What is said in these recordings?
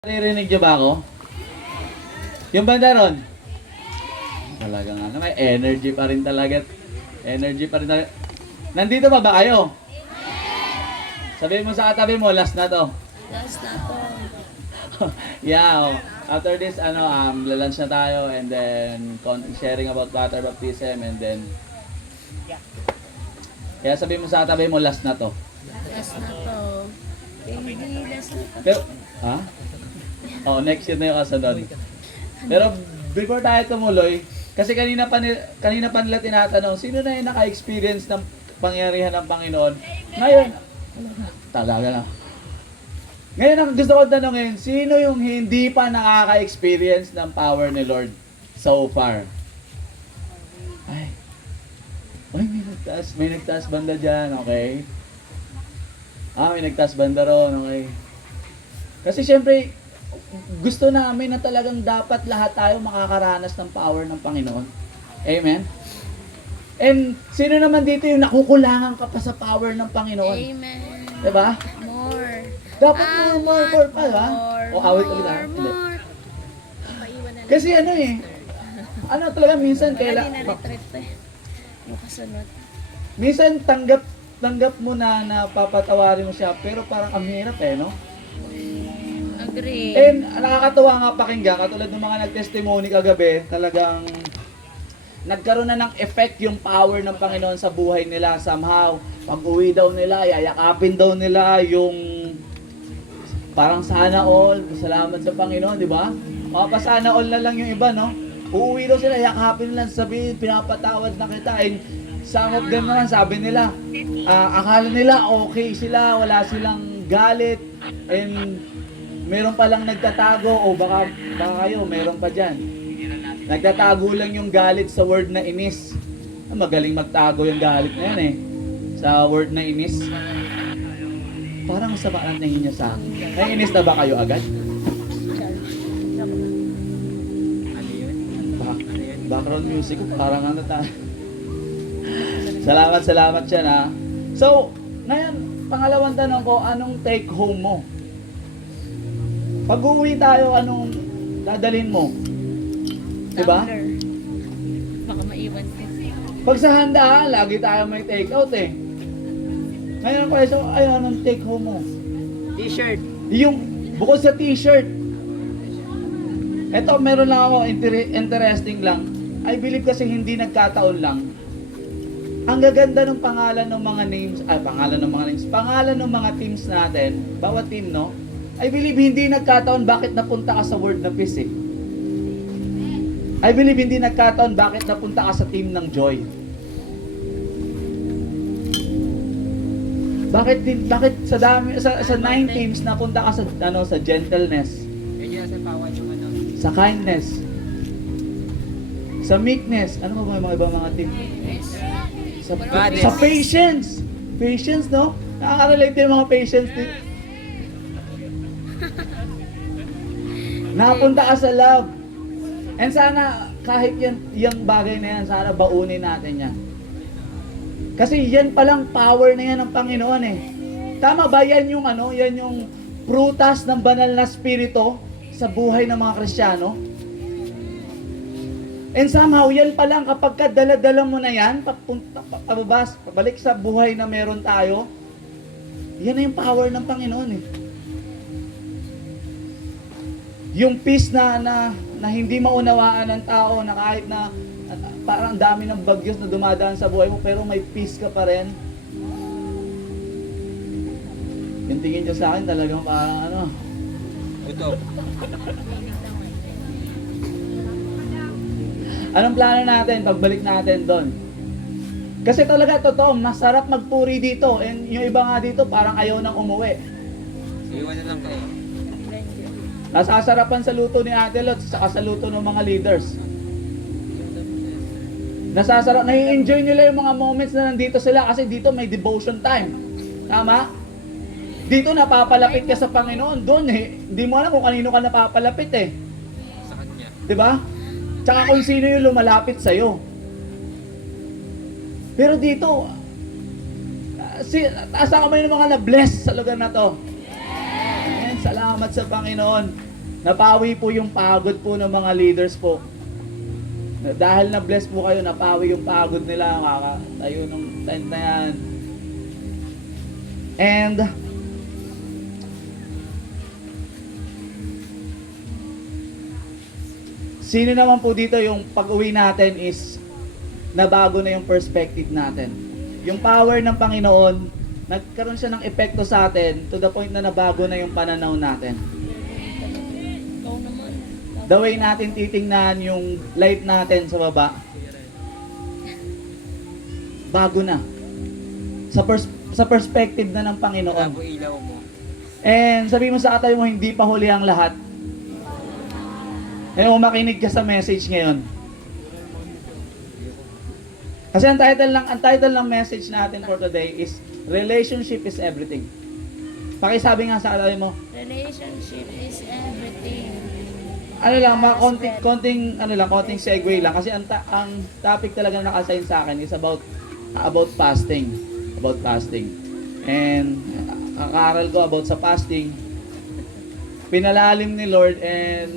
Naririnig niyo ba ako? Yung banda ron? Talagang may energy pa rin talaga. Energy pa rin talaga. Nandito pa ba kayo? Sabihin mo sa katabi mo, last na to. Last na po. Yeah, after this, lalunch na tayo and then sharing about water baptism and then kaya sabihin mo sa katabi mo, last na to. Last na to. Baby, last na to. Pero, ha? Oh, next year na yung kasunod. Pero before tayo tumuloy, kasi kanina pa nila tinatanong, sino na yung naka-experience ng pangyarihan ng Panginoon? Ngayon, talaga na. Ngayon ang gusto ko tanongin, sino yung hindi pa nakaka-experience ng power ni Lord so far? Ay, may nagtaas banda dyan, okay? May nagtaas banda ron, okay? Kasi syempre, gusto namin na talagang dapat lahat tayo makakaranas ng power ng Panginoon. Amen? And sino naman dito yung nakukulangan ka pa sa power ng Panginoon? Amen. Diba? More. Dapat more pa, ba? O awit ulit ha? Hindi. More. Maiwan na lang. Kasi talaga minsan Wala kaila, din na retreat eh. Yung kasunod. minsan tanggap mo na papatawarin mo siya, pero parang ang hirap no? Agree. And nakakatuwa nga pakinggan, katulad ng mga nag-testimony kagabi, talagang nagkaroon na ng effect yung power ng Panginoon sa buhay nila somehow. Pag uwi daw nila, yayakapin daw nila yung parang sana all, salamat sa Panginoon, di ba? Sana all na lang yung iba, no? Uuwi daw sila, yakapin nila, sabihin, pinapatawad na kita. And some of them naman, sabi nila, akala nila okay sila, wala silang galit, and meron palang nagtatago, o baka kayo, meron pa dyan. Nagtatago lang yung galit sa word na inis. Magaling magtago yung galit na yan sa word na inis. Parang sa parang tingin niya sa akin. Naiinis na ba kayo agad? Background music ko, parang Salamat siya na. So, ngayon, pangalawang tanong ko, anong take home mo? Pag uwi tayo, anong dadalhin mo? Diba? Tumbler. Baka maiwan ka. Pag sa handa, lagi tayo may take out Ngayon ko, so, anong take home mo? T-shirt. Yung, bukod sa t-shirt. Eto, meron lang ako, interesting lang. I believe kasi hindi nagkataon lang. Ang gaganda ng pangalan ng mga names, pangalan ng mga teams natin, bawat team, no? I believe hindi nagkataon bakit napunta ka sa Word na Peace I believe hindi nagkataon bakit napunta ka sa team ng Joy. Bakit sa 9 teams napunta ka sa gentleness, Kaya sa pawan yung sa kindness, sa meekness, ano ba yung mga ibang mga team? Sa patience. Patience, no? Nakaka-relate yung mga patience din. Napunta ka sa love. And sana kahit yung bagay na yan, sana baunin natin yan. Kasi yan palang power na yan ng Panginoon Tama ba yan yung yan yung prutas ng banal na spirito sa buhay ng mga Kristiyano? And somehow yan palang kapag dala-dala mo na yan, pabalik sa buhay na meron tayo, yan na yung power ng Panginoon Yung peace na hindi maunawaan ng tao, na kahit na parang dami ng bagyos na dumadaan sa buhay mo, pero may peace ka pa rin. Yung tingin niyo sa akin talagang parang Ito. Anong plano natin pagbalik natin doon? Kasi talaga totoo, masarap magpuri dito. And yung iba nga dito parang ayaw nang umuwi. Iwan na lang kayo. Nasasarapan sa luto ni Ate Lot, saka sa luto ng mga leaders. Nai-enjoy nila yung mga moments na nandito sila kasi dito may devotion time. Tama? Dito napapalapit ka sa Panginoon. Doon hindi mo alam kung kanino ka napapalapit Sa kanya. Diba? Tsaka kung sino yung lumalapit sa'yo. Pero dito, taas ako may mga na-bless sa lugar na to. Amen. Salamat sa Panginoon. Napawi po yung pagod po ng mga leaders po. Dahil na-bless po kayo, napawi yung pagod nila, tayo nung tent na yan. And sino naman po dito yung pag-uwi natin is nabago na yung perspective natin. Yung power ng Panginoon, nagkaroon siya ng epekto sa atin to the point na nabago na yung pananaw natin. Ikaw naman. The way natin titingnan yung light natin sa baba, bago na. Sa perspective na ng Panginoon. Labo ilaw mo. And sabi mo sa atay mo, hindi pa huli ang lahat. Eh, makinig ka sa message ngayon. Kasi ang title ng message natin for today is Relationship is Everything. Pakisabi nga sa atay mo, Relationship is everything. ano lang, konting segue lang kasi ang topic talaga na naka-assign sa akin is about fasting. About fasting. And kakaral ko about sa fasting. Pinalalim ni Lord and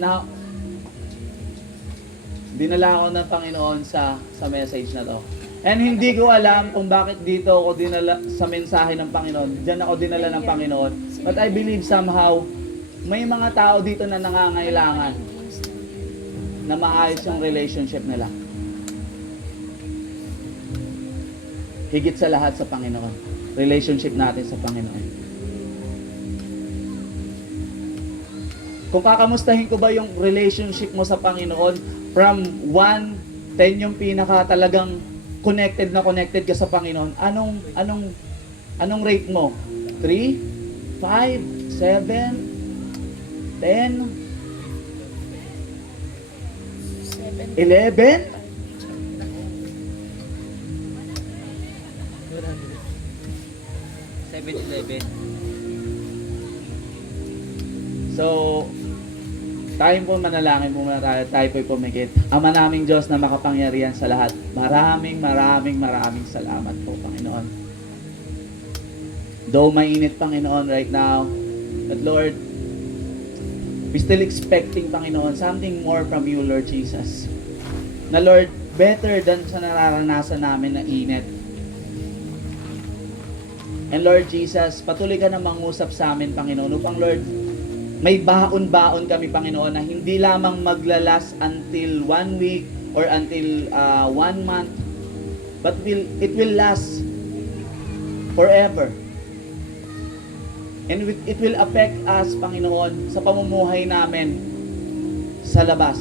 dinala ako ng Panginoon sa message na to. And hindi ko alam kung bakit dito ako dinala sa mensahe ng Panginoon. Diyan ako dinala ng Panginoon. But I believe somehow may mga tao dito na nangangailangan na maayos yung relationship nila. Higit sa lahat sa Panginoon. Relationship natin sa Panginoon. Kung kakamustahin ko ba yung relationship mo sa Panginoon from 1, 10 yung pinaka talagang connected ka sa Panginoon, anong rate mo? 3, 5, 7, 10, 11? 7-11. So, tayo po manalangin muna tayo po'y pumikit. Ama naming Diyos na makapangyarihan sa lahat. Maraming salamat po, Panginoon. Though mainit, Panginoon, right now, but Lord, we still expecting, Panginoon, something more from you, Lord Jesus. Na Lord, better than sa nararanasan namin na init. And Lord Jesus, patuloy ka na mangusap sa amin, Panginoon, upang Lord, may baon-baon kami, Panginoon, na hindi lamang maglalas until 1 week or until 1 month, but it will last forever. And it will affect us, Panginoon, sa pamumuhay namin sa labas.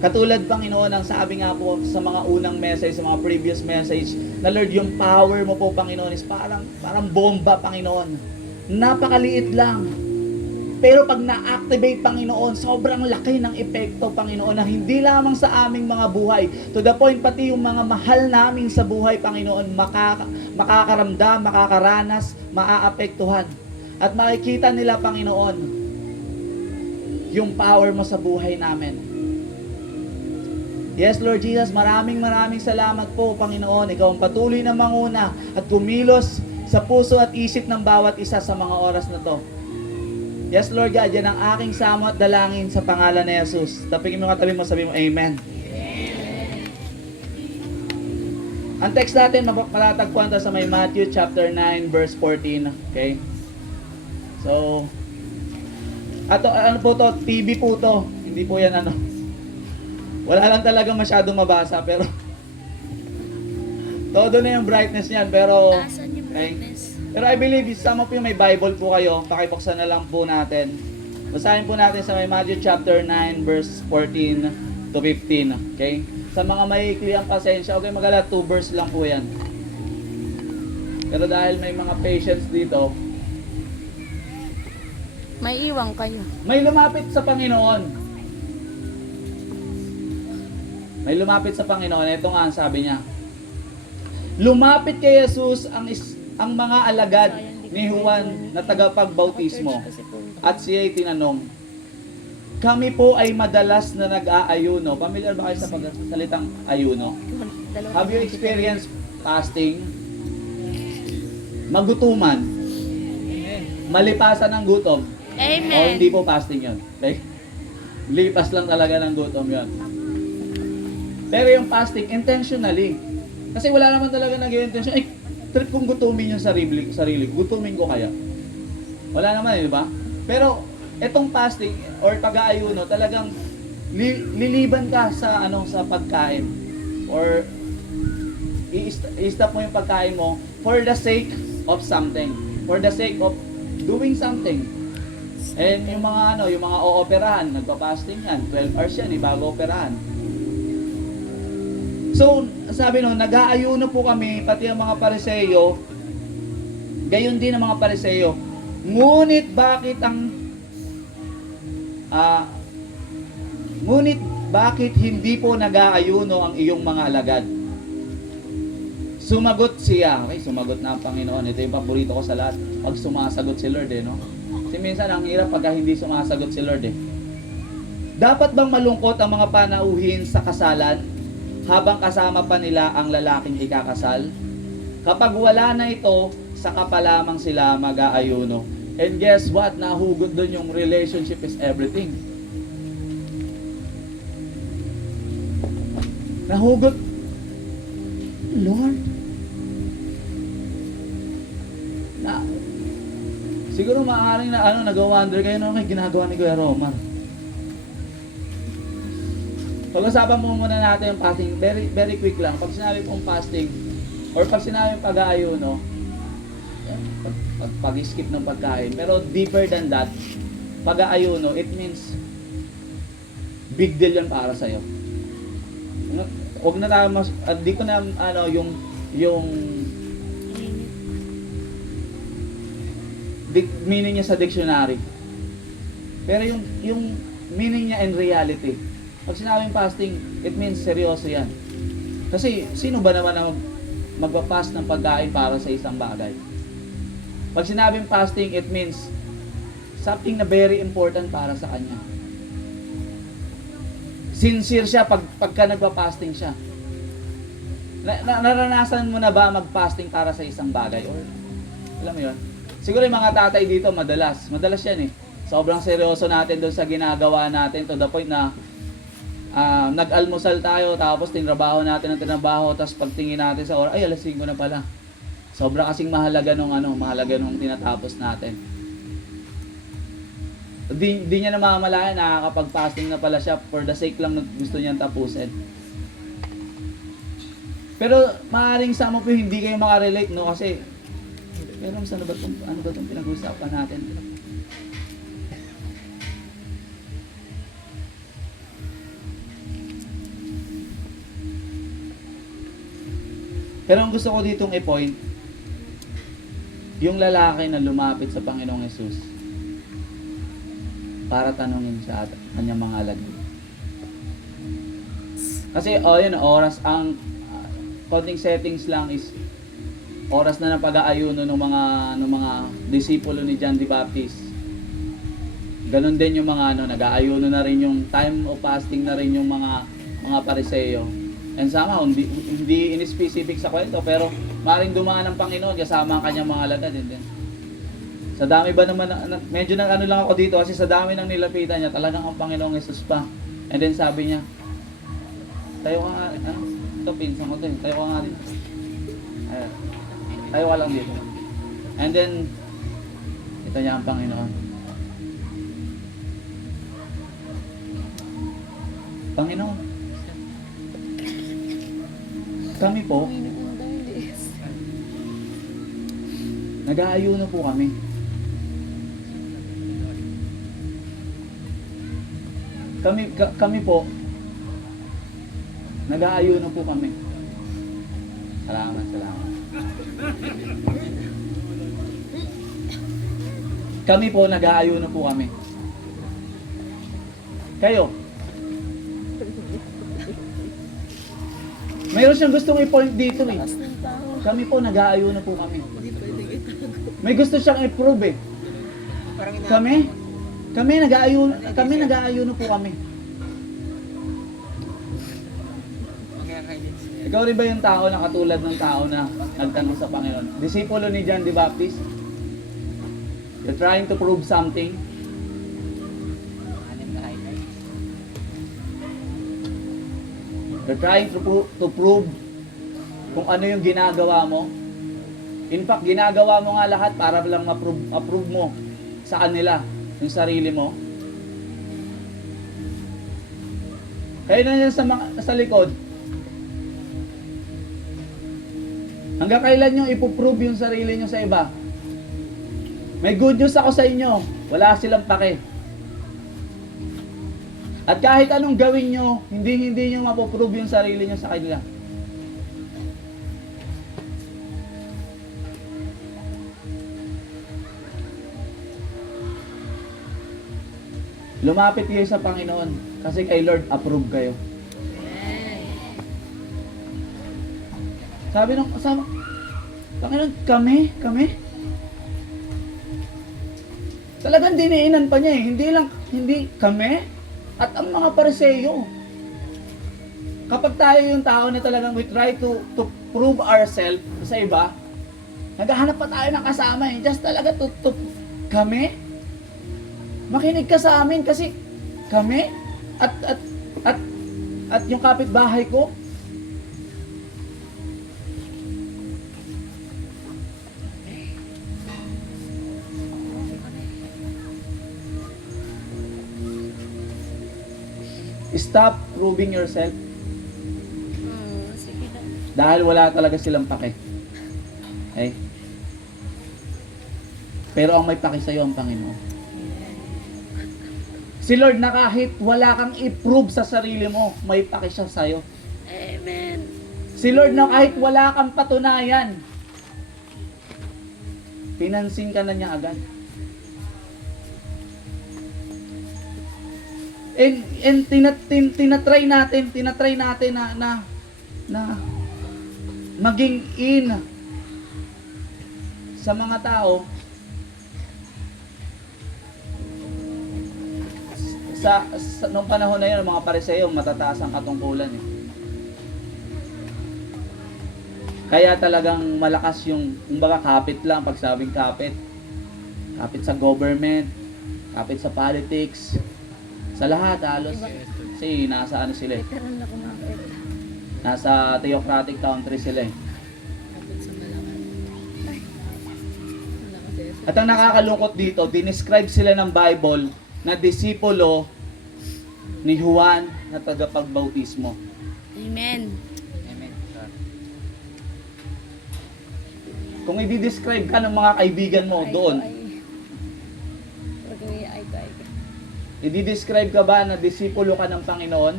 Katulad, Panginoon, ang sabi nga po sa mga unang message, sa mga previous message, na Lord, yung power mo po, Panginoon, is parang bomba, Panginoon. Napakaliit lang. Pero pag na-activate, Panginoon, sobrang laki ng epekto, Panginoon, na hindi lamang sa aming mga buhay. To the point, pati yung mga mahal namin sa buhay, Panginoon, makakaramdam, makakaranas, maaapektuhan. At makikita nila, Panginoon, yung power mo sa buhay namin. Yes, Lord Jesus, maraming salamat po, Panginoon. Ikaw ang patuloy na manguna at kumilos sa puso at isip ng bawat isa sa mga oras na to. Yes, Lord God, yan ang aking samo at dalangin sa pangalan ni Jesus. Tapingin mo katabi mo, sabi mo, Amen. Ang text natin, matatagpuan to sa may Matthew chapter 9, verse 14. Okay? So, ano po to? TV po to. Hindi po yan ano. Wala lang talagang masyadong mabasa, pero todo na yung brightness niyan, pero Asan yung brightness? Pero I believe some of you may Bible po kayo, pakibuksan na lang po natin. Basahin po natin sa may Matthew chapter 9 verse 14 to 15, okay? Sa mga maikli ang pasensya, okay, magala 2 verse lang po yan. Pero dahil may mga patience dito, May iwang kayo. may lumapit sa Panginoon. May lumapit sa Panginoon. Ito nga ang sabi niya. Lumapit kay Jesus ang mga alagad ni Juan na tagapagbautismo. At siya ay tinanong, kami po ay madalas na nag-aayuno. Familiar ba kayo sa salitang ayuno? Have you experienced fasting? Magutuman. Malipasan ng gutom. Amen. O hindi po fasting yun. Like, lipas lang talaga ng gutom yun. Pero yung fasting, intentionally. Kasi wala naman talaga nag-intention. Ay, trip kong gutumin yung sarili. Gutumin ko kaya. Wala naman di ba? Pero, etong fasting or pag-aayuno, talagang liliban ka sa sa pagkain. Or, i-stop mo yung pagkain mo for the sake of something. For the sake of doing something. And yung mga yung mga o-operahan, nagpa-fasting yan, 12 hours yan, bago operahan. So, sabi nag-aayuno po kami, pati ang mga Pariseyo, gayon din ang mga Pariseyo. Ngunit bakit hindi po nag-aayuno ang iyong mga alagad? Sumagot siya. Okay, sumagot na ang Panginoon. Ito yung paborito ko sa lahat. Pag sumasagot si Lord no? Kasi minsan ang hirap pag hindi sumasagot si Lord Dapat bang malungkot ang mga panauhin sa kasalan habang kasama pa nila ang lalaking ikakasal? Kapag wala na ito, saka pa lamang sila mag-aayuno. And guess what? Nahugot doon yung relationship is everything. Nahugot. Lord. Siguro maaaring na nag-wonder kayo may ginagawa ni Kuya Roman. Pag-usapan mo muna natin yung fasting, very very quick lang. Pag sinabi pong fasting or pag sinabi pag-aayuno, pag-skip ng pagkain, pero deeper than that, pag-aayuno, it means big deal yan para sa iyo. Huwag na tayo di ko na yung meaning niya sa dictionary. Pero yung meaning niya in reality. Pag sinabing fasting, it means seryoso yan. Kasi sino ba naman ang magpa-fast ng pagkain para sa isang bagay? Pag sinabing fasting, it means something na very important para sa kanya. Sincere siya pagka nagpa-fasting siya. Naranasan mo na ba mag-fasting para sa isang bagay? Or, alam mo yun? Siguro yung mga tatay dito, madalas yan Sobrang seryoso natin doon sa ginagawa natin to the point na nag-almusal tayo, tapos tinrabaho natin ang tinrabaho, tapos pagtingin natin sa oras, ay alas 5 na pala. Sobra kasing mahalaga nung tinatapos natin. Di niya namamalayan, nakakapag-fasting na pala siya for the sake lang na gusto niyang tapusin. Pero maaaring sa mo po hindi kayo makarelate kasi pero ano ba itong pinag-uusapan natin? Pero ang gusto ko ditong i-point, yung lalaki na lumapit sa Panginoong Hesus para tanungin sa kanyang mga alagad. Kasi oras ang konting settings lang is oras na ng pag-aayuno ng mga disipulo ni John the Baptist. Ganon din yung mga nag-aayuno na rin yung time of fasting na rin yung mga Pariseyo. And somehow hindi in-specific sa kwento pero maring dumaan ng Panginoon kasama ang kanyang mga alagad din. Sa dami ba naman medyo lang ako dito kasi sa dami ng nilapitan niya talagang ang Panginoong Hesus pa. And then sabi niya, tayo ka nga, ito pinsan ko to tayo ka nga dito. Tayo ka lang dito. And then, ito niya ang Panginoon. Panginoon, kami po, nag-aayuno po kami. Kami po, nag-aayuno po kami. Salamat. Kami po, nag-aayuno po kami. Kayo? Mayroon siyang gustong i-point dito Kami po, nag-aayuno po kami. May gusto siyang i-prove Kami nag-aayuno po kami. Ikaw rin ba yung tao na katulad ng tao na nagtanong sa Panginoon? Disipulo ni John the Baptist? You're trying to prove something? You're trying to prove kung ano yung ginagawa mo. In fact, ginagawa mo nga lahat para lang ma-prove mo sa kanila yung sarili mo. Kayo na yan sa likod. Hanggang kailan nyo ipoprove yung sarili nyo sa iba? May good news ako sa inyo. Wala silang pake. At kahit anong gawin nyo, hindi nyo mapoprove yung sarili nyo sa kanila. Lumapit kayo sa Panginoon kasi kay Lord approve kayo. Sabi Panginoon, kami. Talagang diniinan pa niya eh. Hindi kami at ang mga Pariseyo. Kapag tayo yung tao na talagang we try to prove ourselves sa iba, naghahanap pa tayo ng kasama eh. Just talaga to kami. Makinig ka sa amin kasi kami at yung kapitbahay ko. Stop proving yourself Sige na. dahil wala talaga silang pake. Okay? Pero ang may pake sa'yo ang Panginoon. Si Lord na kahit wala kang i-prove sa sarili mo, may pake siya sa'yo. Amen. Si Lord na kahit wala kang patunayan, pinansin ka na niya agad. And tinatry natin na maging in sa mga tao sa nung panahon na yun, mga Pariseo, matataas ang katungkulan eh. Kaya talagang malakas yung, kumbaga kapit lang, pag sabing kapit sa government, kapit sa politics, sa lahat halos. Kasi nasa ano sila eh. Literal na kumapit. Nasa theocratic country sila eh. Kapit sa malaman. Ay. Malakas eh. At ang nakakalungkot dito, dinescribe sila ng Bible na disipulo ni Juan na tagapagbautismo. Amen. Amen. Kung i-describe ka ng mga kaibigan mo doon, i-describe ka ba na disipulo ka ng Panginoon?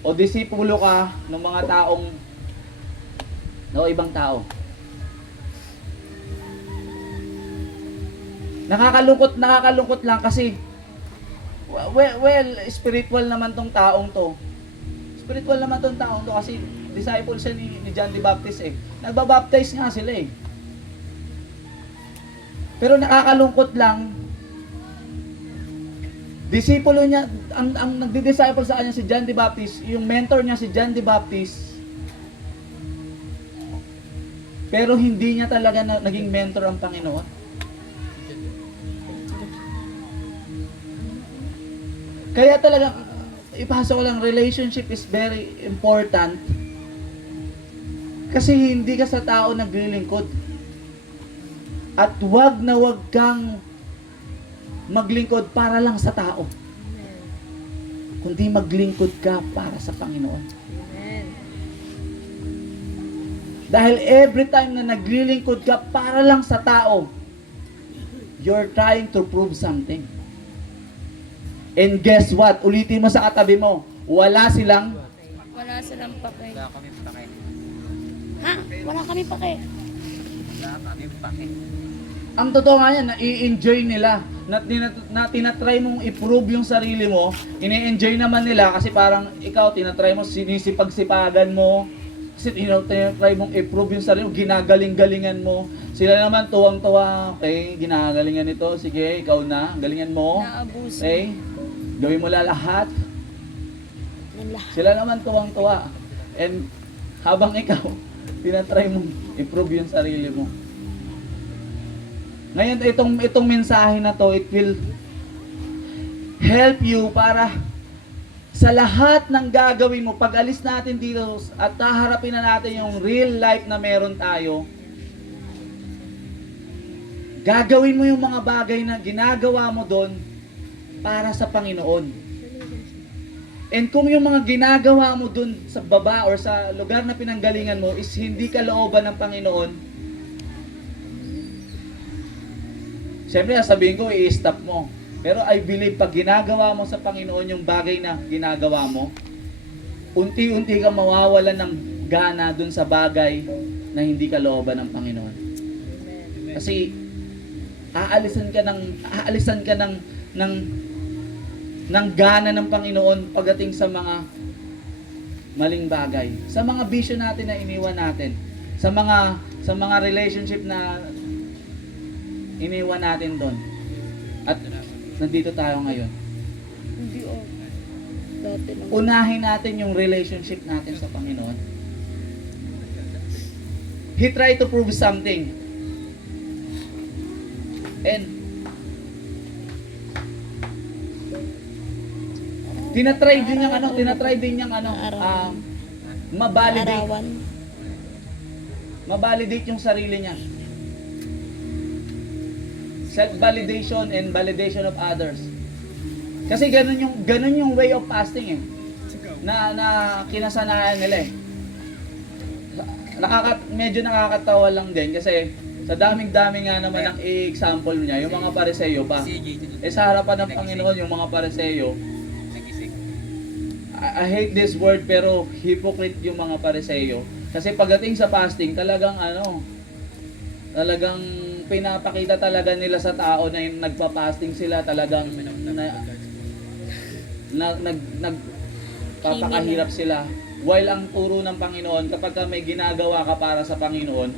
O disipulo ka ng mga taong o ibang tao? Nakakalungkot lang kasi well, spiritual naman tong taong to. Spiritual naman tong taong to kasi disciple siya ni John the Baptist eh. Nagbabaptize nga sila eh. Pero nakakalungkot lang, disipulo niya, ang nagdi-disciple sa kanya si John the Baptist, yung mentor niya si John the Baptist, pero hindi niya talaga naging mentor ang Panginoon. Kaya talaga, ipasok ko lang, relationship is very important. Kasi hindi ka sa tao naglilingkod. At wag na wag kang maglingkod para lang sa tao. Kundi maglingkod ka para sa Panginoon. Amen. Dahil every time na naglilingkod ka para lang sa tao, you're trying to prove something. And guess what? Ulitin mo sa katabi mo, wala silang Wala silang pake. Wala kami pake. Ha? Wala kami pake. Wala kami pake. ang totoo nga yan, na-i-enjoy nila. Na tinatry mong i-prove yung sarili mo, ini-enjoy naman nila kasi parang ikaw, tinatry mo, sinisipag-sipagan mo, kasi tinatry mong i-prove yung sarili mo, ginagaling-galingan mo. Sila naman tuwang-tuwa, okay, ginagalingan ito, sige, ikaw na, galingan mo. Naabuso. Okay, gawin mo lahat. Ng lahat. Sila naman tuwang-tuwa. And habang ikaw, tinatry mong i-prove yung sarili mo. Ngayon, itong mensahe na to, it will help you para sa lahat ng gagawin mo, pag alis natin dito at haharapin na natin yung real life na meron tayo, gagawin mo yung mga bagay na ginagawa mo doon para sa Panginoon. And kung yung mga ginagawa mo doon sa baba or sa lugar na pinanggalingan mo is hindi kalooban ng Panginoon, siyempre sabihin ko, i-stop mo. Pero I believe pag ginagawa mo sa Panginoon yung bagay na ginagawa mo, unti-unti kang mawawalan ng gana dun sa bagay na hindi kalooban ng Panginoon. Kasi aalisan ka ng gana ng Panginoon pagdating sa mga maling bagay, sa mga bisyo natin na iniwan natin, sa mga relationship na iniwan natin doon. At nandito tayo ngayon. Hindi dati lang. Unahin natin yung relationship natin sa Panginoon. He tried to prove something. And tinatry din niyang Arawan. mabalidate yung sarili niya. Self-validation and validation of others. Kasi ganun yung way of fasting na kinasanayan nila medyo nakakatawa lang din kasi sa daming-dami nga naman ang example niya, yung mga Pariseo pa. Sa harapan ng Panginoon, yung mga Pariseo, I hate this word pero hypocrite yung mga Pariseo. Kasi pagdating sa fasting, talagang pinapakita talaga nila sa tao na yung nagpa-fasting sila, talagang nagpapakahirap sila. While ang turo ng Panginoon, kapag may ginagawa ka para sa Panginoon,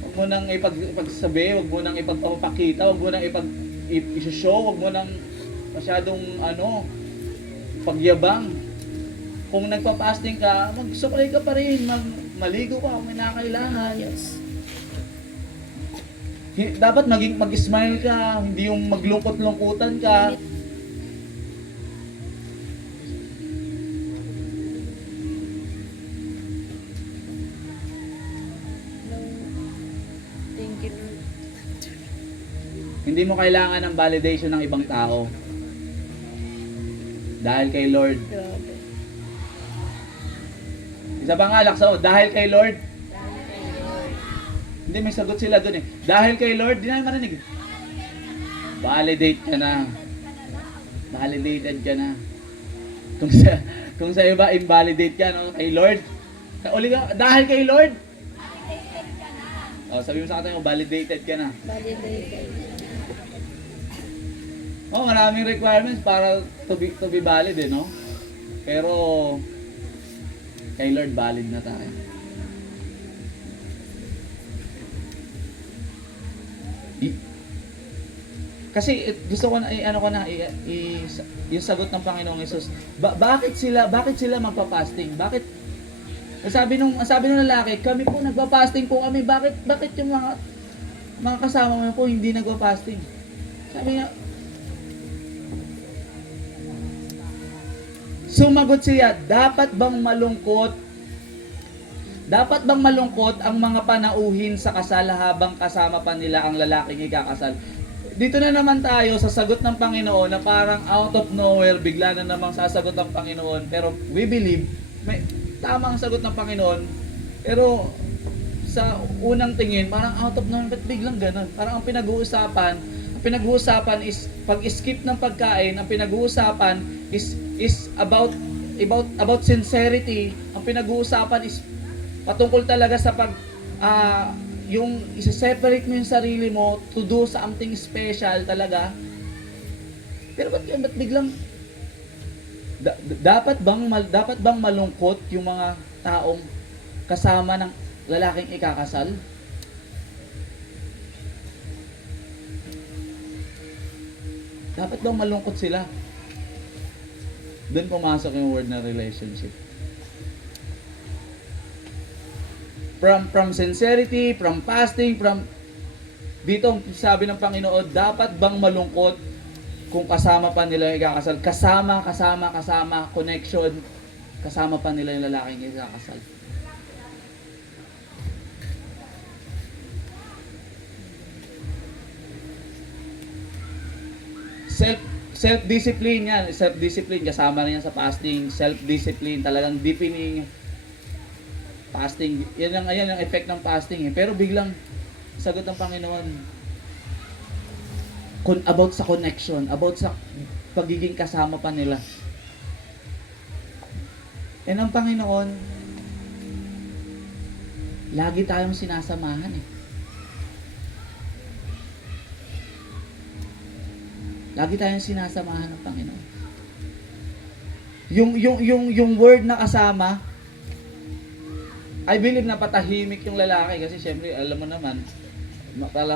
huwag mo nang ipagsabi, huwag mo nang ipagpapakita, huwag mo nang i-show, huwag mo nang masyadong pagyabang. Kung nagpa-fasting ka, mag-supply ka pa rin, maligo ka kung may nakakailangan. Yes. Dapat mag-smile ka, hindi yung maglungkot-lungkutan ka. Thank you, Lord. Hindi mo kailangan ng validation ng ibang tao. Dahil kay Lord. Grabe. Isa pa nga, laksa mo, dahil kay Lord. Hindi, may sagot sila dun Dahil kay Lord, di na marinig. Validate ka na. Validated ka na. Kung sa iba, invalidate ka, no? Kay Lord. Uli ka, dahil kay Lord. Sabi mo sa kanya, validated ka na. Validated. Maraming requirements para to be valid, no? Pero, kay Lord, valid na tayo. Kasi gusto ko na yung sagot ng Panginoong Hesus. Bakit sila magpa-fasting? Bakit sabi nung lalaki, kami po nagpa-fasting po kami. Bakit yung mga kasama mo po hindi nagpa-fasting? Sabi niya, sumagot siya, dapat bang malungkot ang mga panauhin sa kasal habang kasama pa nila ang lalaking ikakasal? Dito na naman tayo sa sagot ng Panginoon na parang out of nowhere, bigla na namang sasagot ng Panginoon. Pero we believe, may tamang sagot ng Panginoon. Pero sa unang tingin, parang out of nowhere, ba't biglang ganun? Parang ang pinag-uusapan is pag-skip ng pagkain, ang pinag-uusapan is about sincerity. Ang pinag-uusapan is patungkol talaga sa yung isa-separate mo yung sarili mo to do something special talaga. Pero ba't biglang dapat bang malungkot yung mga taong kasama ng lalaking ikakasal? Dapat bang malungkot sila? Doon pumasok yung word na relationship. From sincerity, from fasting, dito sabi ng Panginoon, dapat bang malungkot kung kasama pa nila yung ikakasal, kasama, connection, kasama pa nila yung lalaking ikakasal. Self-discipline yan. Self-discipline, kasama na yan sa fasting. Self-discipline, talagang deepening fasting. Yan ang effect ng fasting eh. Pero biglang, sagot ng Panginoon, about sa connection, about sa pagiging kasama pa nila. And ang Panginoon, lagi tayong sinasamahan eh. Lagi tayong sinasamahan ng Panginoon. Yung word na kasama, I believe na patahimik yung lalaki kasi syempre alam mo naman,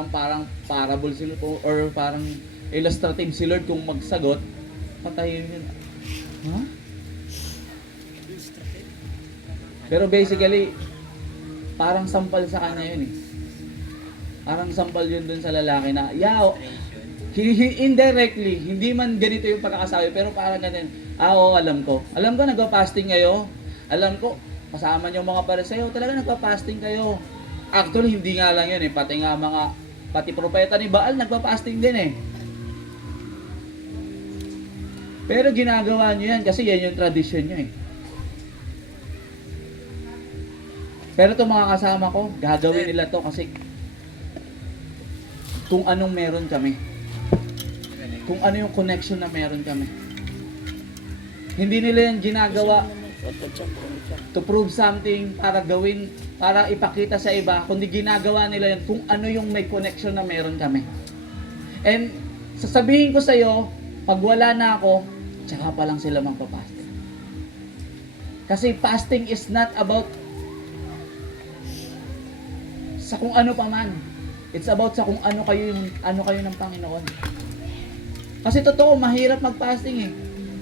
parang parable si Lord or parang illustrative si Lord kung magsagot, patahimik yun. Huh? Pero basically, parang sampal sa kanya yun eh. Parang sampal yun dun sa lalaki na, indirectly, hindi man ganito yung pagkakasabi, pero parang ganun, oo, alam ko, nagpa-fasting kayo, alam ko, kasama niyo mga Pariseo, talaga nagpa-fasting kayo. Actually, hindi nga lang yun eh, pati propeta ni Baal, nagpa-fasting din eh. Pero ginagawa niyo yan, kasi yan yung tradisyon niyo eh. Pero itong mga kasama ko, gagawin nila to kasi kung anong meron kami. Kung ano yung connection na meron kami. Hindi nila yan ginagawa to prove something, para ipakita sa iba, kundi ginagawa nila yan kung ano yung may connection na meron kami. And sasabihin ko sa iyo, pag wala na ako, tsaka pa lang sila magpa-fasting. Kasi fasting is not about sa kung ano pa man. It's about sa kung ano kayo ng Panginoon. Kasi totoo, mahirap mag-fasting eh.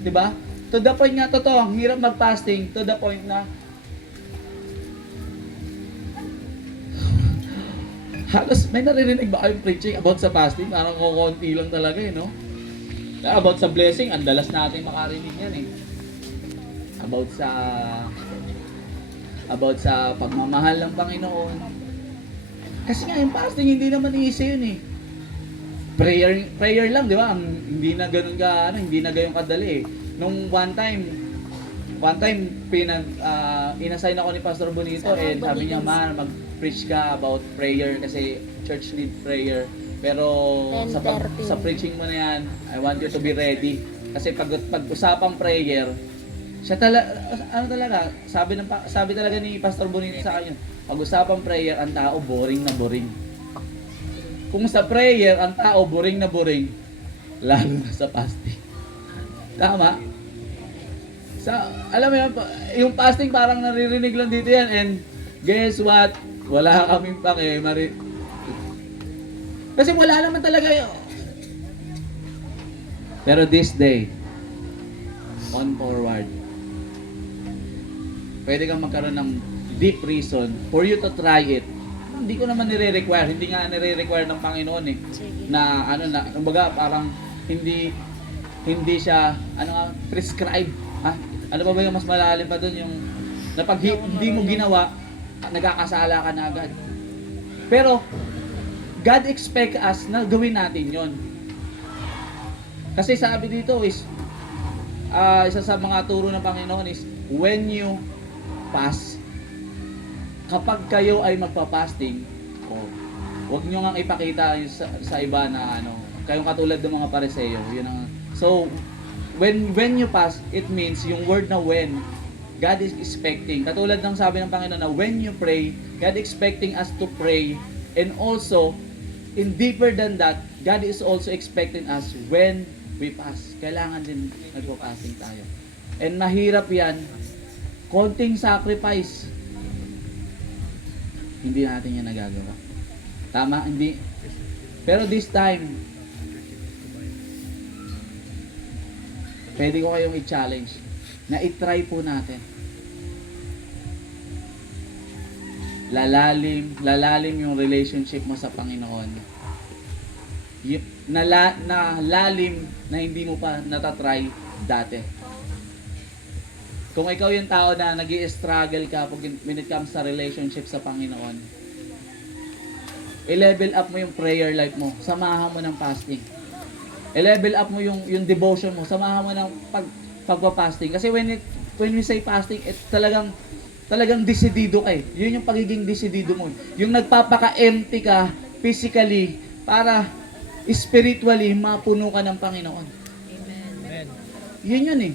'Di ba? To the point nga, totoo, ang hirap mag-fasting, to the point na halos may naririnig ba kayong preaching about sa fasting? Parang kukunti lang talaga eh, no? About sa blessing, ang dalas natin makarinig yan eh. About sa pagmamahal ng Panginoon. Kasi nga yung fasting, hindi naman easy yun eh. Prayer lang, di ba? Hindi na gayong kadali eh. Nung one time inassign ako ni Pastor Bonito and sabi niya, man, mag-preach ka about prayer kasi church need prayer. Pero sa preaching mo na yan, I want you to be ready. Kasi pag-usapang prayer, sabi talaga ni Pastor Bonito sa kanya, pag-usapang prayer, ang tao boring na boring. Kung sa prayer, ang tao boring na boring, lalo na sa fasting. Tama? Alam mo yun, yung fasting parang naririnig lang dito yan, and guess what? Wala kaming pake, kasi wala naman talaga yun. Pero this day, on forward, pwede kang magkaroon ng deep reason for you to try it. Hindi ko naman nire-require, hindi nga nire-require ng Panginoon eh. Na kumbaga parang hindi siya prescribe. Ano ba yung mas malalim pa doon, yung na pag hindi mo ginawa, nagkakasala ka na agad. Pero God expect us na gawin natin 'yon. Kasi sabi dito is isa sa mga turo ng Panginoon is when you fast, kapag kayo ay magpa-fasting, huwag nyo ngang ipakita sa iba na kayong katulad ng mga Pariseo. So, when you fast, it means yung word na when, God is expecting. Katulad ng sabi ng Panginoon na when you pray, God expecting us to pray. And also, in deeper than that, God is also expecting us when we fast. Kailangan din nagpa-fasting tayo. And mahirap yan. Konting sacrifice. Hindi natin yan nagagawa. Tama? Hindi. Pero this time, pwede ko kayong i-challenge na i-try po natin. Lalalim yung relationship mo sa Panginoon. na lalim na hindi mo pa natatry dati. Kung ikaw yung tao na nag-i-struggle ka when it comes sa relationship sa Panginoon, i-level up mo yung prayer life mo, samahan mo ng fasting. I-level up mo yung devotion mo, samahan mo ng pagpa-fasting. Kasi when we say fasting, talagang desidido ka eh. Yun yung pagiging desidido mo. Yung nagpapaka-empty ka physically para spiritually mapuno ka ng Panginoon. Amen. Yun yun eh.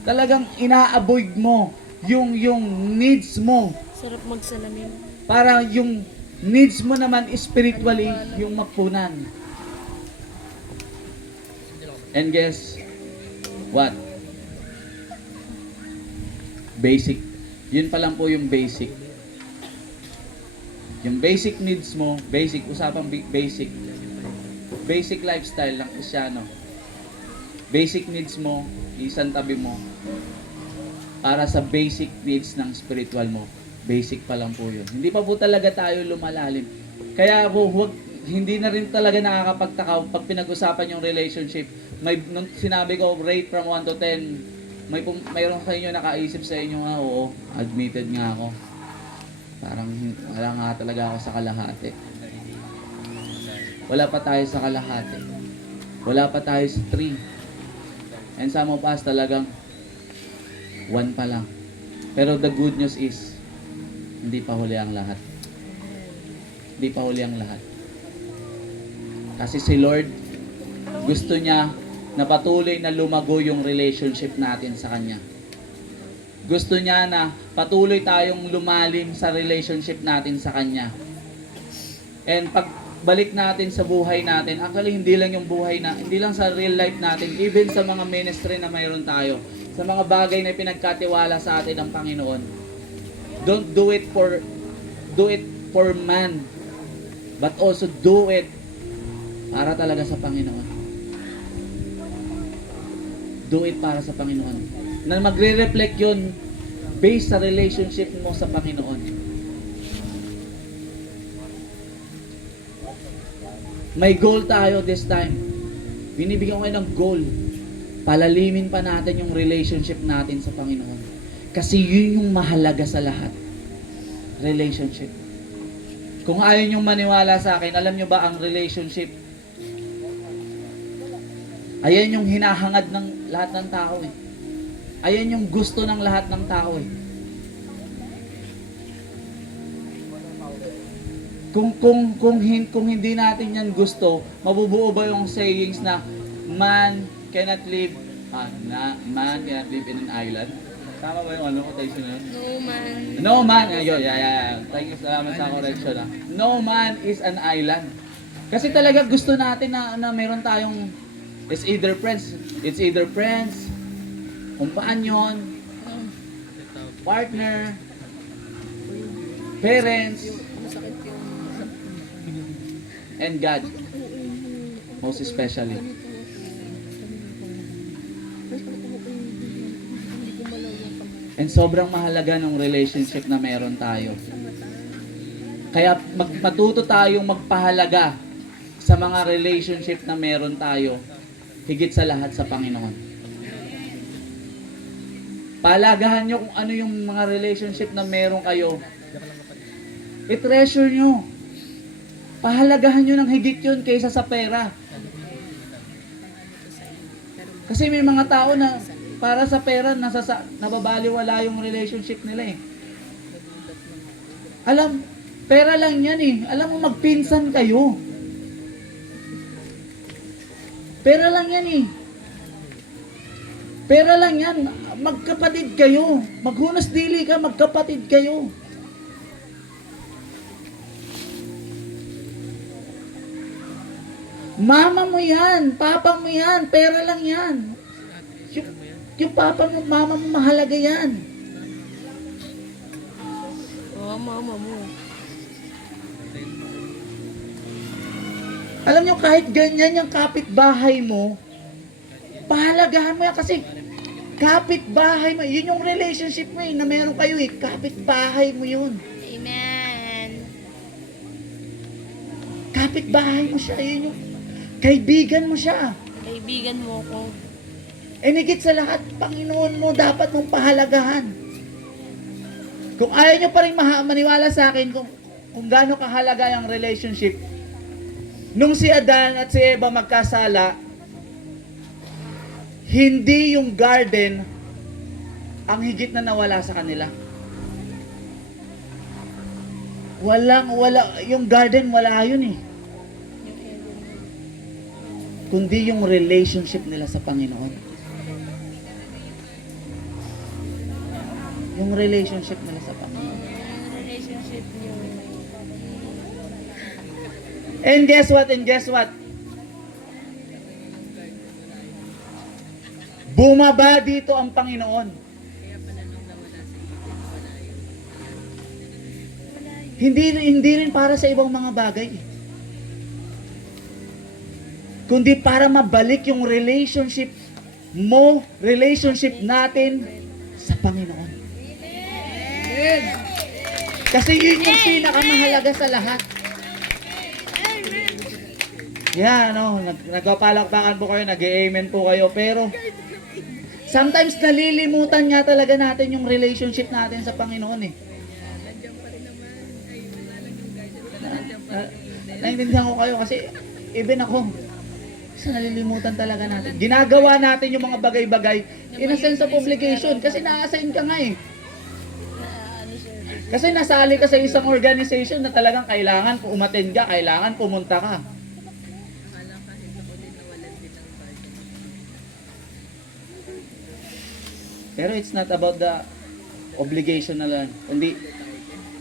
Talagang ina-avoid mo yung needs mo Sarap magsalamin. para yung needs mo naman spiritually yung mapunan. And guess what? Basic. Yun pa lang po yung basic. Yung basic needs mo, usapang basic. Basic lifestyle lang Kristyano. Basic needs mo, isang tabi mo. Para sa basic needs ng spiritual mo. Basic pa lang po yun. Hindi pa po talaga tayo lumalalim. Kaya po, hindi na rin talaga nakakapagtaka pag pinag-usapan yung relationship. Nung sinabi ko, rate from 1 to 10, mayroon sa inyo nakaisip sa inyo nga, oo, admitted nga ako. Parang wala nga talaga ako sa kalahati. Wala pa tayo sa kalahati. Wala pa tayo sa 3. And some of us talagang 1 pa lang. Pero the good news is, hindi pa huli ang lahat. Hindi pa huli ang lahat. Kasi si Lord, gusto niya na patuloy na lumago yung relationship natin sa Kanya. Gusto niya na patuloy tayong lumalim sa relationship natin sa Kanya. And pagbalik natin sa buhay natin, actually hindi lang yung buhay na, hindi lang sa real life natin, even sa mga ministry na mayroon tayo, sa mga bagay na pinagkatiwala sa atin ng Panginoon. Don't do it for man, but also do it para talaga sa Panginoon. Do it para sa Panginoon. Na magre-reflect yun based sa relationship mo sa Panginoon. May goal tayo this time. Binibigyan ko kayo ng goal. Palalimin pa natin yung relationship natin sa Panginoon. Kasi yun yung mahalaga sa lahat. Relationship. Kung ayaw nyo maniwala sa akin, alam nyo ba ang relationship? Ayan yung hinahangad ng lahat ng tao eh. Ayan yung gusto ng lahat ng tao eh. Kung hindi natin yan gusto, mabubuo ba yung sayings na man cannot live in an island? Tama ba yung quotation na yun? No man. No man, ayun, yeah. Thank you, salamat sa correction na. No man is an island. Kasi talaga gusto natin na meron tayong it's either friends, companion, partner, parents, and God. Most especially. And sobrang mahalaga ng relationship na meron tayo. Kaya matuto tayong magpahalaga sa mga relationship na meron tayo, higit sa lahat sa Panginoon. Pahalagahan nyo kung ano yung mga relationship na meron kayo. I-treasure nyo. Pahalagahan nyo ng higit yun kaysa sa pera. Kasi may mga tao na para sa pera, nababaliwala yung relationship nila eh. Pera lang yan eh. Alam mo, magpinsan kayo. Pera lang yan eh. Pera lang yan. Magkapatid kayo. Maghunos dili ka, magkapatid kayo. Mama mo yan, papa mo yan, pera lang yan. Yung papa mo, mama mo, mahalaga yan. Oo, mama mo. Alam nyo, kahit ganyan yung kapitbahay mo, pahalagahan mo yan kasi kapitbahay mo, yun yung relationship mo na meron kayo kapitbahay mo yun. Amen. Kapitbahay mo siya, yun yung Kaibigan mo siya. Kaibigan mo ko. And higit sa lahat, Panginoon mo dapat mong pahalagahan. Kung ayaw nyo pa rin maniwala sa akin kung gaano kahalaga yung relationship, nung si Adan at si Eva magkasala, hindi yung garden ang higit na nawala sa kanila. Yung garden wala yun eh. Kundi yung relationship nila sa Panginoon. Yung relationship nila sa Panginoon. Relationship niyo. And guess what? Bumaba dito ang Panginoon. Hindi rin para sa ibang mga bagay. Kundi para mabalik yung relationship natin sa Panginoon. Kasi yun yung pinakamahalaga sa lahat. Yeah, nagpapalakpakan po kayo, nag-amen po kayo, pero sometimes nalilimutan nga talaga natin yung relationship natin sa Panginoon eh. Naintindihan ko kayo kasi even ako, kasi nalilimutan talaga natin. Ginagawa natin yung mga bagay-bagay in a sense of obligation kasi na-assign ka nga eh. Kasi nasali ka sa isang organization na talagang kailangan umattend ka, kailangan pumunta ka. Pero it's not about the obligation na lang, kundi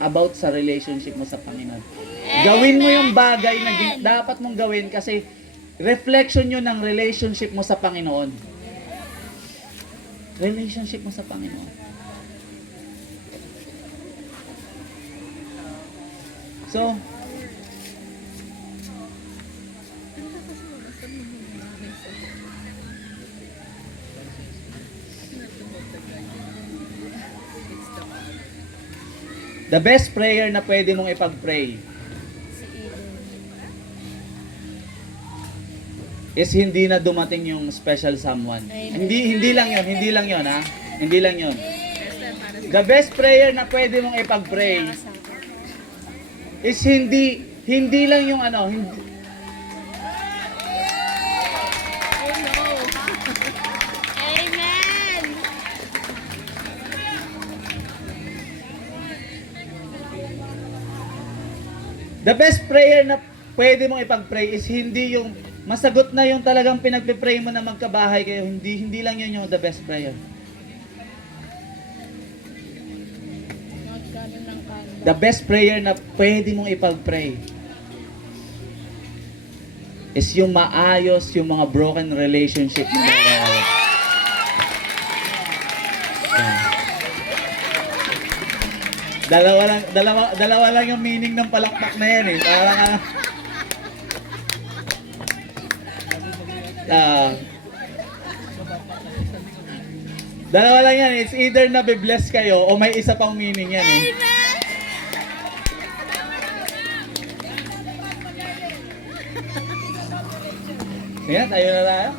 about sa relationship mo sa Panginoon. Gawin mo yung bagay na dapat mong gawin kasi reflection yun ng relationship mo sa Panginoon. Relationship mo sa Panginoon. So, the best prayer na pwede mong ipag-pray is hindi na dumating yung special someone. Hindi lang yun ha. Hindi lang yun. The best prayer na pwede mong ipag-pray is hindi lang yung Oh no. Amen. the best prayer na pwede mong ipag-pray is hindi yung masagot na yung talagang pinagpe-pray mo na magkabahay kayo. Hindi lang yun yung the best prayer. The best prayer na pwede mong ipag-pray is yung maayos yung mga broken relationship mo. Dalawa lang yung meaning ng palakpak na yan eh. Parang dalawa lang yan. It's either na be-bless kayo o may isa pang meaning yan eh. Kaya tayo na tayo.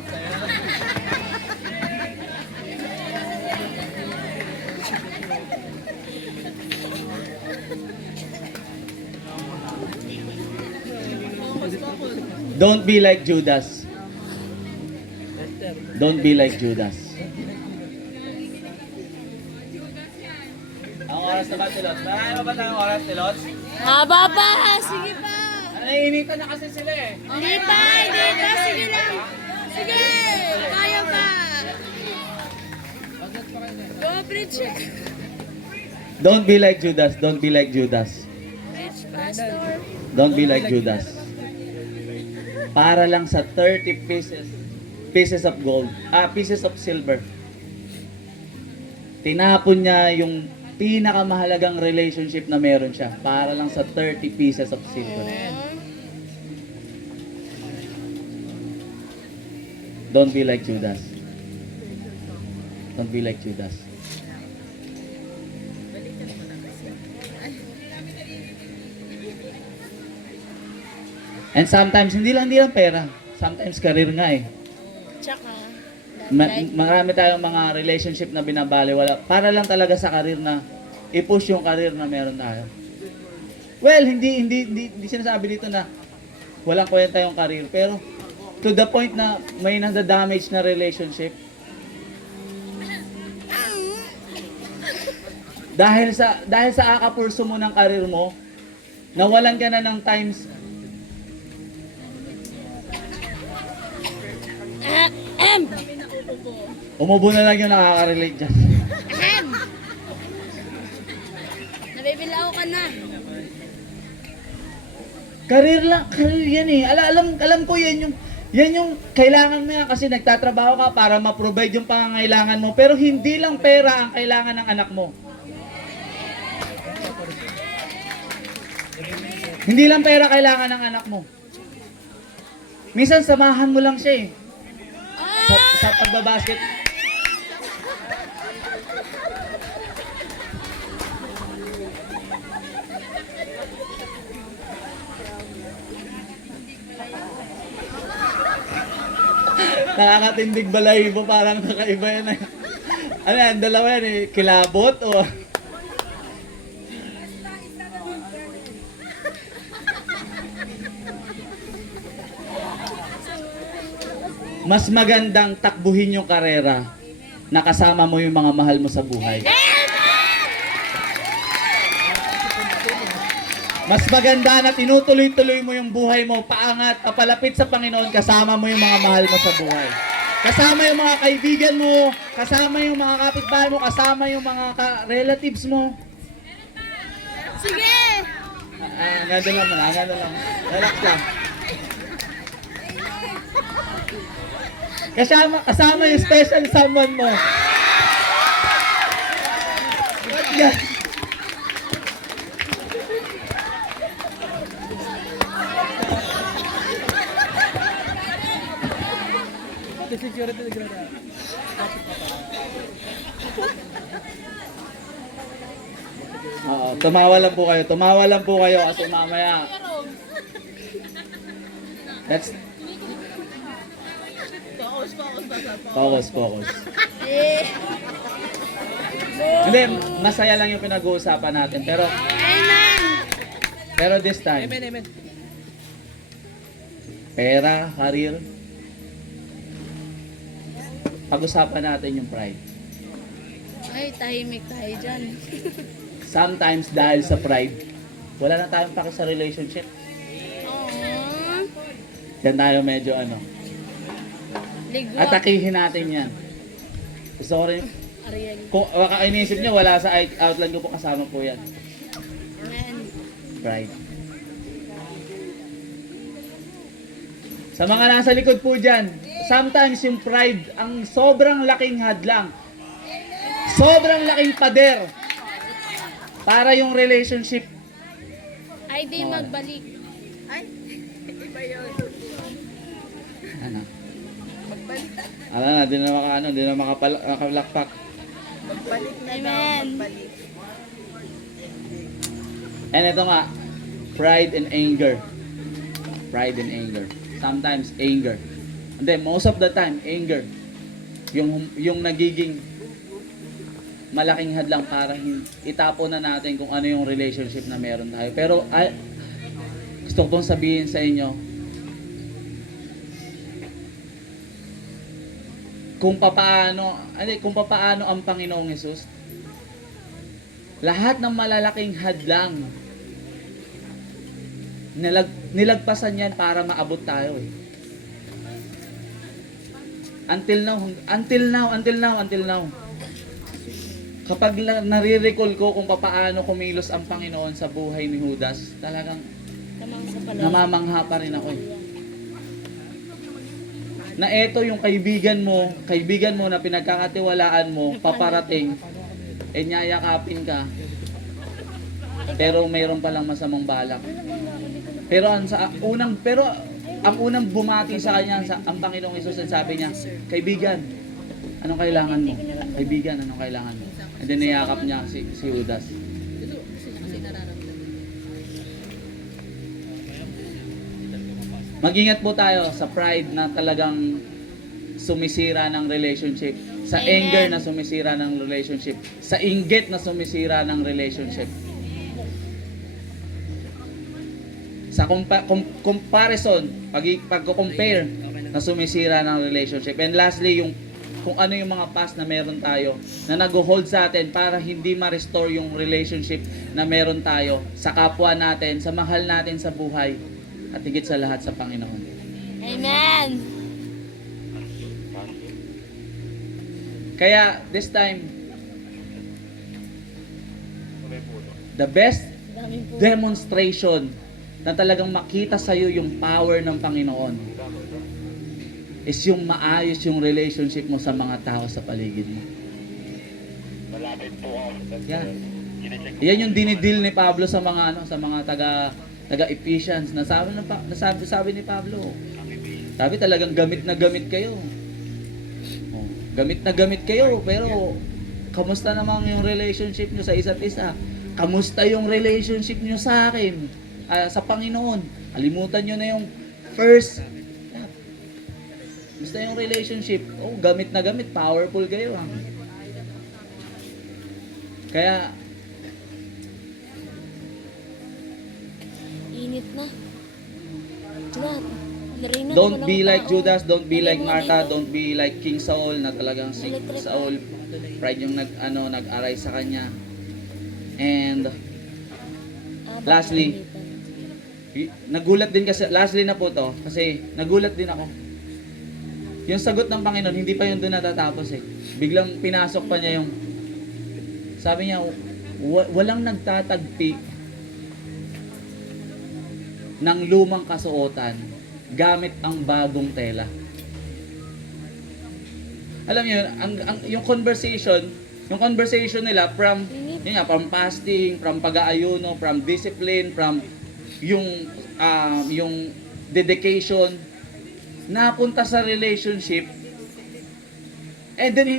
Don't be like Judas. Don't be like Judas. Ang oras na ba, Tilot? Marami ba tayong oras, Tilot? Haba pa! Sige pa! Naiinitan na kasi sila eh. Hindi pa! Sige lang! Sige! Kaya pa! Go, Bridge! Don't be like Judas. Don't be like Judas. Bridge, Pastor! Don't be like Judas. Para lang sa 30 pieces of gold, pieces of silver. Tinapon niya yung pinakamahalagang relationship na meron siya para lang sa 30 pieces of silver. Don't be like Judas. Don't be like Judas. And sometimes, hindi lang pera. sometimes career nga eh. Tsaka, Marami tayong mga relationship na binabaliwala para lang talaga sa career na i-push yung career na meron tayo. Well, hindi sinasabi dito na walang kwenta yung career, pero to the point na may nada-damage na relationship. Dahil sa akapurso mo ng career mo, nawalan ka na ng times. Umubo na lang yung nakaka-relate dyan. ahem! Nabibilao ka na. Career yan eh. Alam ko yan yung kailangan mo yan kasi nagtatrabaho ka para ma-provide yung pangangailangan mo. Pero hindi lang pera ang kailangan ng anak mo. Hindi lang pera kailangan ng anak mo. Minsan samahan mo lang siya eh. Sa pagbabasket. Nakakatindig balahibo, parang kakaiba yan eh. Ano yan, dalawa yan eh, kilabot o... Mas magandang takbuhin yung karera na kasama mo yung mga mahal mo sa buhay. Mas maganda na tinutuloy-tuloy mo yung buhay mo, paangat, papalapit sa Panginoon, kasama mo yung mga mahal mo sa buhay. Kasama yung mga kaibigan mo, kasama yung mga kapitbahay mo, kasama yung mga relatives mo. Sige! Ganda lang muna, ganda lang. Relax lang. Kasama yung special someone mo. Yan. Oo, tumawa lang po kayo. Tumawa lang po kayo kasi mamaya. That's Focus. Eh. Hindi, masaya lang yung pinag-uusapan natin. Amen! Pero this time, pera, career, pag-usapan natin yung pride. Ay, tahimik tayo dyan. Sometimes dahil sa pride, wala na tayong paki sa relationship. Aww. Yan tayo medyo Ligwak. atakihin natin yan. Gusto ko rin, Ariel. kung baka inisip nyo, wala sa outline ko po kasama po yan. Amen. Pride. Sa mga nasa likod po dyan, sometimes yung pride, ang sobrang laking hadlang. Sobrang laking pader para yung relationship. Ay, di magbalik. Ano? Di na makalakpak. Amen. And ito nga, pride and anger. Pride and anger. Sometimes anger. And then most of the time, anger. Yung nagiging malaking hadlang para itapo na natin kung ano yung relationship na meron tayo. Pero gusto ko pong sabihin sa inyo, kung papaano ang Panginoong Hesus, lahat ng malalaking hadlang nilagpasan yan para maabot tayo eh. Until now. Kapag nare-recall ko kung papaano kumilos ang Panginoon sa buhay ni Judas, talagang Tamang sa pala. namamangha pa rin ako eh. Na eto yung kaibigan mo na pinagkakatiwalaan mo, paparating, nyayakapin ka, pero mayroon palang masamang balak. Pero ang unang bumati sa kanya, ang Panginoong Hesus, sabi niya, kaibigan, anong kailangan mo? Kaibigan, anong kailangan mo? And then niyakap niya si Judas. Mag-ingat po tayo sa pride na talagang sumisira ng relationship. Sa Amen. anger na sumisira ng relationship. Sa inggit na sumisira ng relationship. Sa comparison, pag-compare na sumisira ng relationship. And lastly, yung kung ano yung mga past na meron tayo na nag-hold sa atin para hindi ma-restore yung relationship na meron tayo sa kapwa natin, sa mahal natin sa buhay, at higit sa lahat sa Panginoon. Amen. Kaya this time, the best Dami po. demonstration na talagang makita sa iyo yung power ng Panginoon is yung maayos yung relationship mo sa mga tao sa paligid mo. Yan. Yan yung dinidil ni Pablo sa mga sa mga taga Ephesians. Sabi ni Pablo. Sabi talagang gamit na gamit kayo. Oh, gamit na gamit kayo, pero kamusta naman yung relationship nyo sa isa't isa? Kamusta yung relationship nyo sa akin? Sa Panginoon? Alimutan nyo na yung first love. Kamusta yung relationship? Oh, gamit na gamit. Powerful kayo. Kaya, Init na. Narinig don't ko be ng like tao. Judas, don't be like Narinig mo Martha, dito. don't be like King Saul na talagang si Electric Saul pride yung nag-aray sa kanya. And lastly, nagulat din kasi, lastly na po to, kasi nagulat din ako. Yung sagot ng Panginoon, hindi pa yun doon natatapos eh. Biglang pinasok pa niya yung, sabi niya, walang nagtatagpi ng lumang kasuotan gamit ang bagong tela. Alam niyo, yung conversation nila from from fasting, from pag-aayuno, from discipline, from yung dedication napunta sa relationship. And then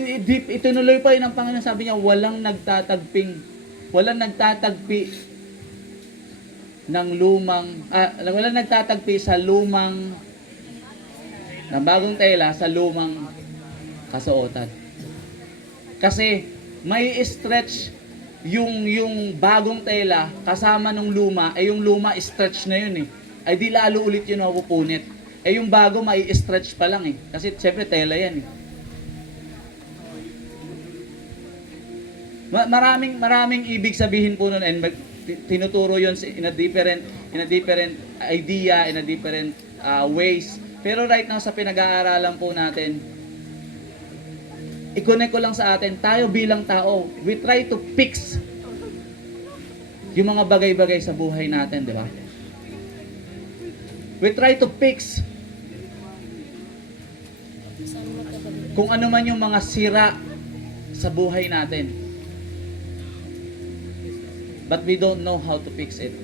itunuloy pa yun ng Panginoon, sabi niya walang nagtatagpi ng walang nagtatagpi sa lumang na bagong tela sa lumang kasuotan. Kasi may stretch yung bagong tela kasama nung luma, yung luma stretch na yun eh. Ay di lalo ulit yun mapupunit. Yung bago may stretch pa lang eh. Kasi syempre tela yan eh. Maraming ibig sabihin po nun, and tinuturo yun in a different idea, in a different ways. Pero right now sa pinag-aaralan po natin, i-connect ko lang sa atin, tayo bilang tao, we try to fix yung mga bagay-bagay sa buhay natin, di ba? We try to fix kung ano man yung mga sira sa buhay natin. But we don't know how to fix it.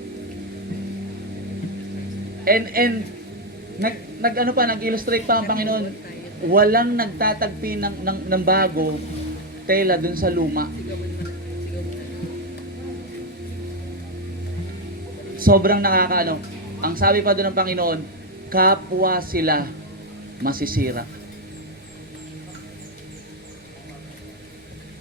And nag-illustrate pa ang Panginoon, walang nagtatagpi ng bago tela dun sa luma. Sobrang nakakaano. Ang sabi pa dun ng Panginoon, kapwa sila masisira.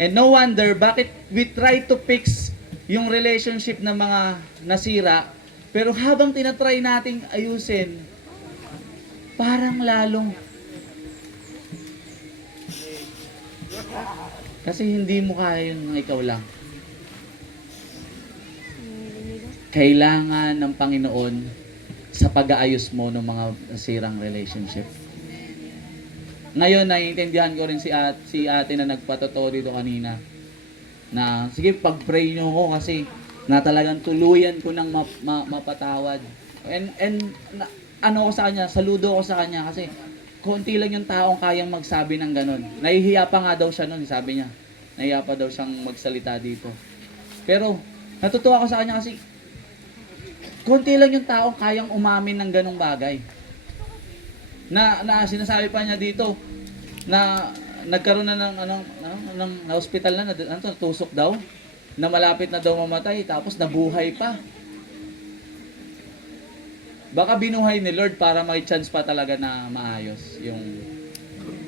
And no wonder bakit we try to fix yung relationship ng mga nasira, pero habang tinatry nating ayusin, parang lalong kasi hindi mo kaya yung ikaw lang. Kailangan ng Panginoon sa pag-aayos mo ng mga nasirang relationship. Ngayon, naiintindihan ko rin si ate na nagpatotoo dito kanina na sige, pag-pray nyo ko kasi na talagang tuluyan ko nang mapatawad. And ano ko sa kanya, saludo ko sa kanya kasi konti lang yung taong kayang magsabi ng ganun. Nahihiya pa nga daw siya nun, sabi niya. Nahihiya pa daw siyang magsalita dito. Pero natutuwa ko sa kanya kasi konti lang yung taong kayang umamin ng ganung bagay. Na sinasabi pa niya dito na nagkaroon na ng hospital na tusok daw, na malapit na daw mamatay, tapos nabuhay pa. baka binuhay ni Lord para may chance pa talaga na maayos yung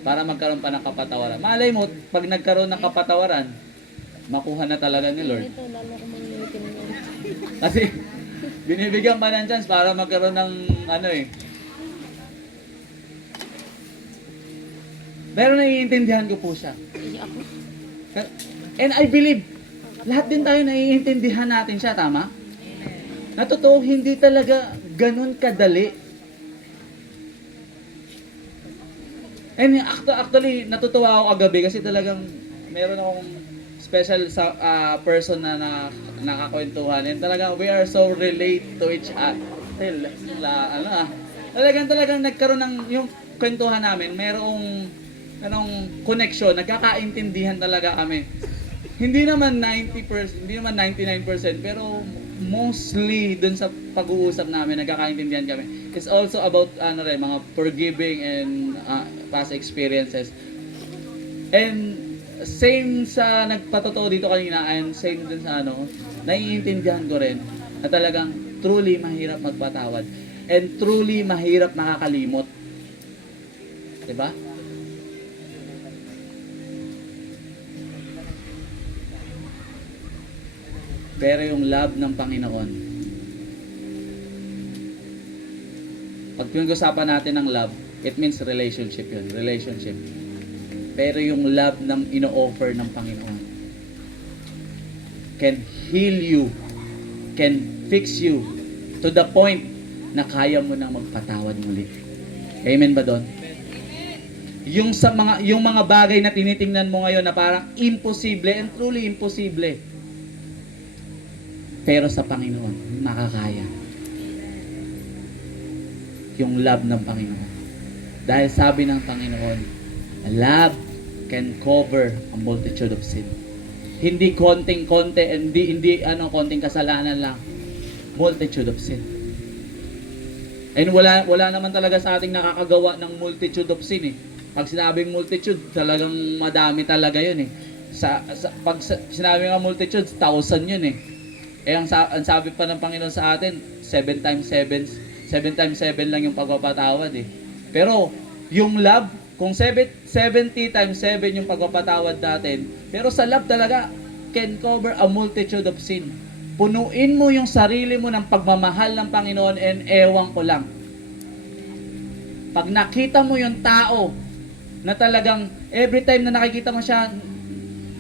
para magkaroon pa ng kapatawaran. Malay mo, pag nagkaroon ng kapatawaran, makuha na talaga ni Lord. Ito, lalo ko mangingitim ngayon. Kasi binibigyan pa ng chance para magkaroon ng ano eh. Pero naiintindihan ko po siya. Hindi ako. And I believe, lahat din tayo naiintindihan natin siya, tama? Na totoo, hindi talaga ganun kadali. And actually, natutuwa ako kagabi kasi talagang meron akong special person na, nakakwentuhan. And talagang we are so relate to each other. Talagang nagkaroon ng yung kwentuhan namin, merong connection, nagkakaintindihan talaga kami. Hindi naman 90%, hindi naman 99%, pero mostly dun sa pag-uusap namin, nagkakaintindihan kami. It's also about mga forgiving and past experiences. And same sa nagpatotoo dito kanina and same dun sa naiintindihan ko rin na talagang truly mahirap magpatawad and truly mahirap makakalimot. Diba? Pero yung love ng Panginoon, pag pinag-usapan natin ng love, it means relationship yun, relationship. Pero yung love ng ino-offer ng Panginoon can heal you, can fix you to the point na kaya mo nang magpatawad muli. Amen ba doon? Yung mga bagay na tinitingnan mo ngayon na parang imposible and truly imposible. Pero sa Panginoon, makakaya. Yung love ng Panginoon. Dahil sabi ng Panginoon, love can cover a multitude of sin. Hindi konting-konti, hindi konting kasalanan lang. Multitude of sin. And wala naman talaga sa ating nakakagawa ng multitude of sin eh. Pag sinabing multitude, talagang madami talaga yun eh. Pag sinabi nga multitude, 1,000 yun eh. Ang sabi pa ng Panginoon sa atin, 7 times 7 lang yung pagpapatawad eh. Pero, yung love, kung 70 times 7 yung pagpapatawad natin, pero sa love talaga, can cover a multitude of sin. Punuin mo yung sarili mo ng pagmamahal ng Panginoon and ewan ko lang. Pag nakita mo yung tao, na talagang every time na nakikita mo siya,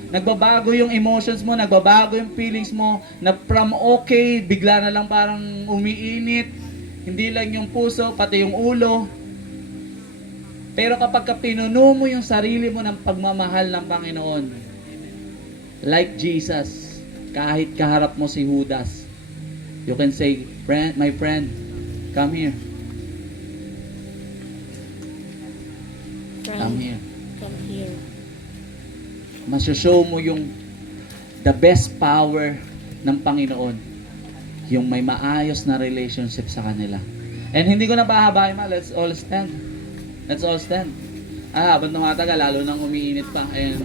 nagbabago yung emotions mo, nagbabago yung feelings mo, na from okay, bigla na lang parang umiinit, hindi lang yung puso, pati yung ulo. Pero kapag pinuno mo yung sarili mo ng pagmamahal ng Panginoon, like Jesus, kahit kaharap mo si Judas, you can say, my friend, come here. Come here. Come here. Masoshow mo yung the best power ng Panginoon, yung may maayos na relationship sa kanila. And hindi ko na pahabain let's all stand. Let's all stand. Habang tumatagal, lalo nang umiinit pa. And